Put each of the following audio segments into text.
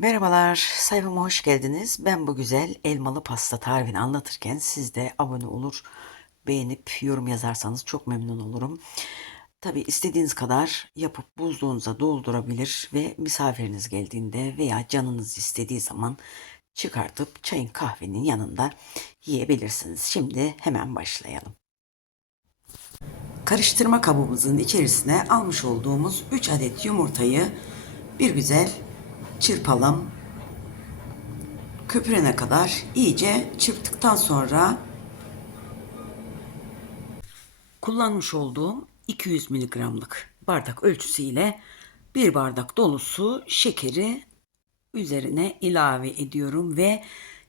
Merhabalar, sayfama hoş geldiniz. Ben bu güzel elmalı pasta tarifini anlatırken siz de abone olur, beğenip yorum yazarsanız çok memnun olurum. Tabi istediğiniz kadar yapıp buzluğunuza doldurabilir ve misafiriniz geldiğinde veya canınız istediği zaman çıkartıp çayın kahvenin yanında yiyebilirsiniz. Şimdi hemen başlayalım. Karıştırma kabımızın içerisine almış olduğumuz 3 adet yumurtayı bir güzel çırpalım. Köpürene kadar iyice çırptıktan sonra kullanmış olduğum 200 miligramlık bardak ölçüsüyle bir bardak dolusu şekeri üzerine ilave ediyorum ve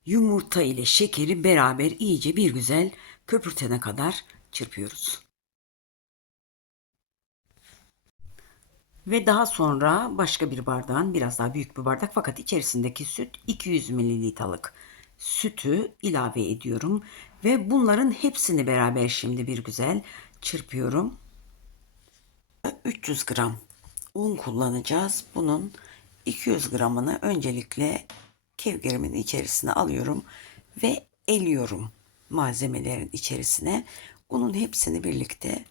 yumurta ile şekeri beraber iyice bir güzel köpürtene kadar çırpıyoruz. Ve daha sonra başka bir bardağın biraz daha büyük bir bardak fakat içerisindeki süt 200 mililitrelik sütü ilave ediyorum. Ve bunların hepsini beraber şimdi bir güzel çırpıyorum. 300 gram un kullanacağız. Bunun 200 gramını öncelikle kevgirimin içerisine alıyorum ve eliyorum malzemelerin içerisine. Unun hepsini birlikte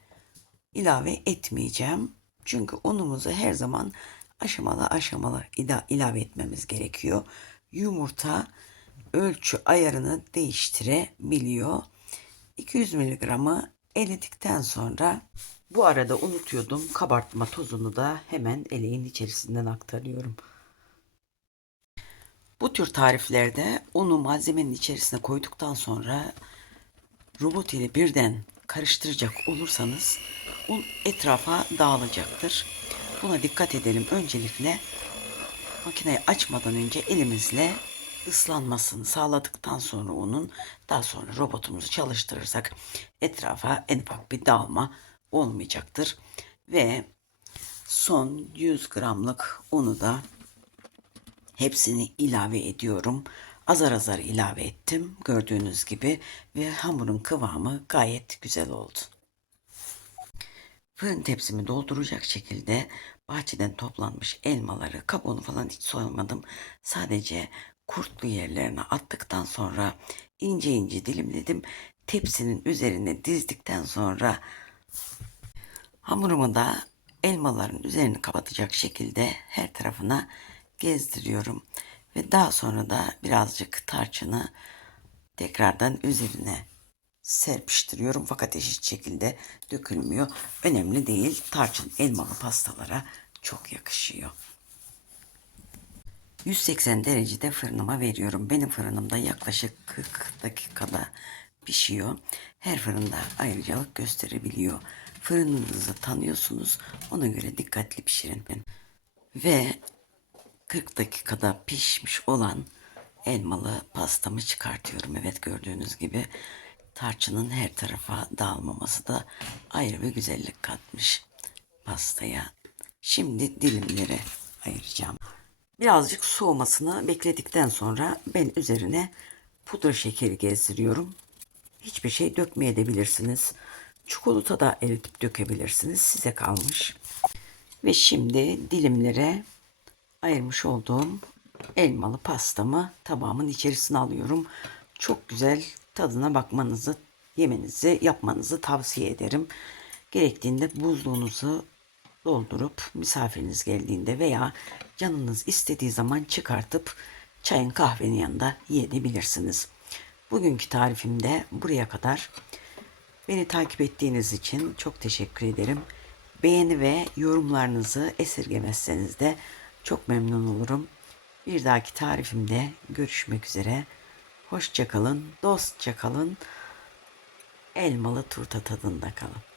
ilave etmeyeceğim. Çünkü unumuzu her zaman aşamalı aşamalı ila- ilave etmemiz gerekiyor. Yumurta ölçü ayarını değiştirebiliyor. 200 miligramı eledikten sonra bu arada unutuyordum kabartma tozunu da hemen eleğin içerisinden aktarıyorum. Bu tür tariflerde unu malzemenin içerisine koyduktan sonra robot ile birden karıştıracak olursanız un etrafa dağılacaktır. Buna dikkat edelim. Öncelikle makineyi açmadan önce elimizle ıslanmasını sağladıktan sonra unun daha sonra robotumuzu çalıştırırsak etrafa en ufak bir dağılma olmayacaktır. Ve son 100 gramlık unu da hepsini ilave ediyorum. Azar azar ilave ettim gördüğünüz gibi ve hamurun kıvamı gayet güzel oldu. Fırın tepsimi dolduracak şekilde bahçeden toplanmış elmaları kabuğunu falan hiç soymadım. Sadece kurtlu yerlerine attıktan sonra ince ince dilimledim. Tepsinin üzerine dizdikten sonra hamurumu da elmaların üzerini kapatacak şekilde her tarafına gezdiriyorum. Ve daha sonra da birazcık tarçını tekrardan üzerine serpiştiriyorum fakat eşit şekilde dökülmüyor. Önemli değil. Tarçın elmalı pastalara çok yakışıyor. 180 derecede fırınıma veriyorum. Benim fırınımda yaklaşık 40 dakikada pişiyor. Her fırında ayrıcalık gösterebiliyor. Fırınınızı tanıyorsunuz. Ona göre dikkatli pişirin. Ve 40 dakikada pişmiş olan elmalı pastamı çıkartıyorum. Evet gördüğünüz gibi tarçının her tarafa dağılmaması da ayrı bir güzellik katmış pastaya. Şimdi dilimlere ayıracağım. Birazcık soğumasını bekledikten sonra ben üzerine pudra şekeri gezdiriyorum. Hiçbir şey dökmeyebilirsiniz. Çikolata da eritip dökebilirsiniz. Size kalmış. Ve şimdi dilimlere ayırmış olduğum elmalı pastamı tabağımın içerisine alıyorum. Çok güzel tadına bakmanızı, yemenizi, yapmanızı tavsiye ederim. Gerektiğinde buzluğunuzu doldurup misafiriniz geldiğinde veya canınız istediği zaman çıkartıp çayın kahvenin yanında yiyebilirsiniz. Bugünkü tarifimde buraya kadar. Beni takip ettiğiniz için çok teşekkür ederim. Beğeni ve yorumlarınızı esirgemezseniz de çok memnun olurum. Bir dahaki tarifimde görüşmek üzere. Hoşça kalın, dostça kalın. Elmalı turta tadında kalın.